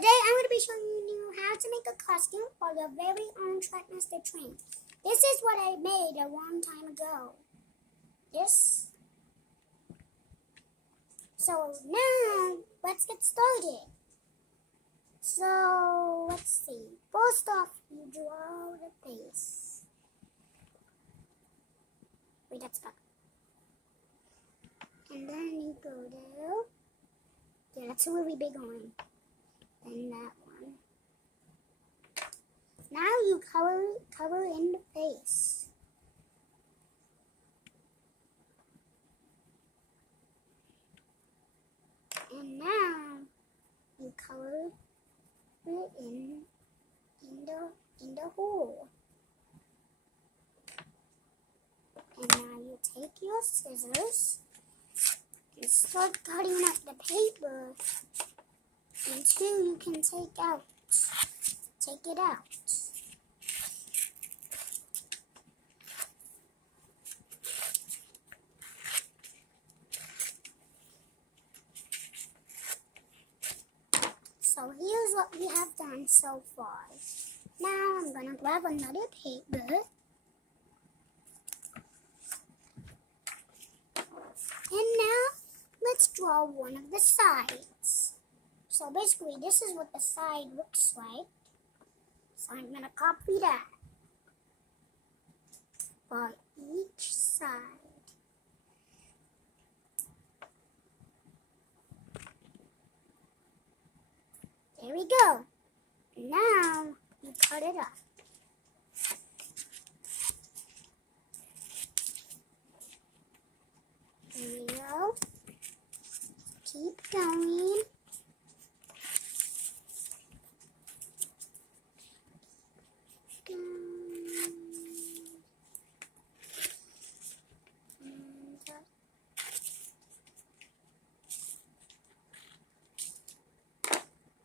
Today I'm going to be showing you how to make a costume for your very own Trackmaster train. This is what I made a long time ago. So now let's get started. So let's see. First off, you draw the face. Wait, that's back. And then you go to, yeah, that's a really big one. Then that one. Now you color in the face. And now you color it in the hole. And now you take your scissors and start cutting up the paper until you can take it out. So here's what we have done so far. Now I'm going to grab another paper. And now let's draw one of the sides. So basically this is what the side looks like. So I'm going to copy that for each side. There we go. Now you cut it up. There we go. Keep going.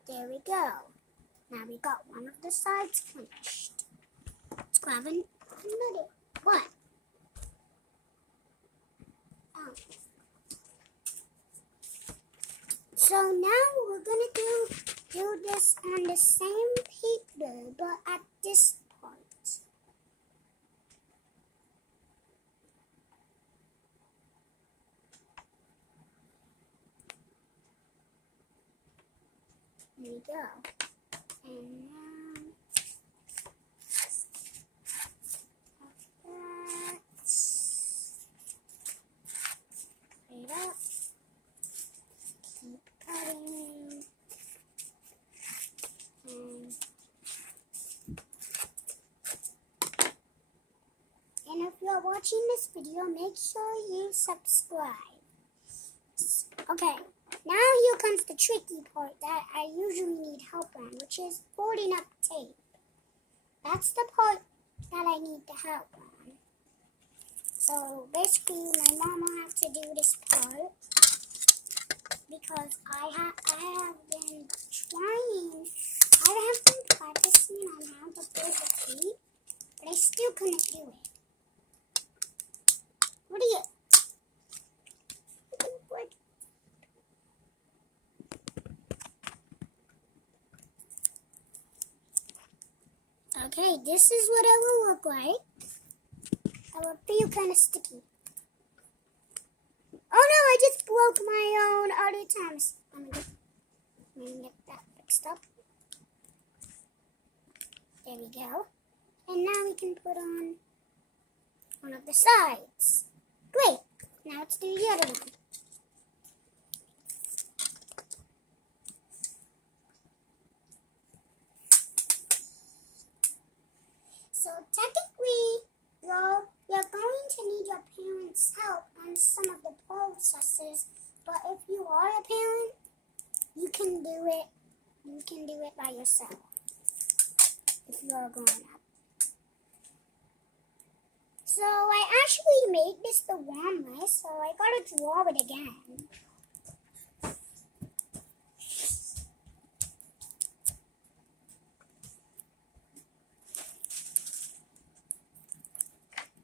There we go. Now we got one of the sides finished. Let's grab another one. Oh. So now we're gonna do this on the same paper, but at this part. There we go. And now that. Straight up. Keep cutting. And if you're watching this video, make sure you subscribe. Okay. Now here comes the tricky part that I usually need help on, which is folding up tape. That's the part that I need the help on. So basically my mom will have to do this part because I have been practicing on how to fold the tape, but I still couldn't do it. What are you? Okay, this is what it will look like. It will feel kind of sticky. Oh no, I just broke my own other times. I'm gonna get that fixed up. There we go. And now we can put on one of the sides. Great. Now let's do the other one. So technically, you're going to need your parents' help on some of the processes, but if you are a parent, you can do it. You can do it by yourself if you're a grown-up. So I actually made this the wrong way, so I gotta draw it again.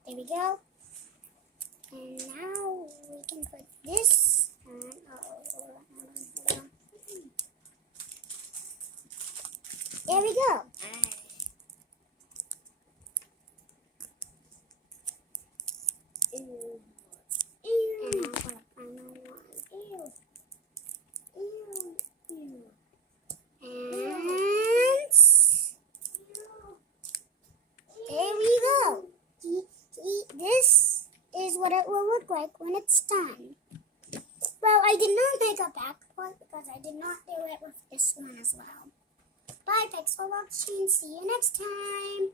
There we go. And now we can put this on. There we go. Ew. And I'm gonna find my one. Ew. Ew. Ew. And there we go. This is what it will look like when it's done. Well, I did not make a back part because I did not do it with this one as well. Bye, thanks for watching. See you next time.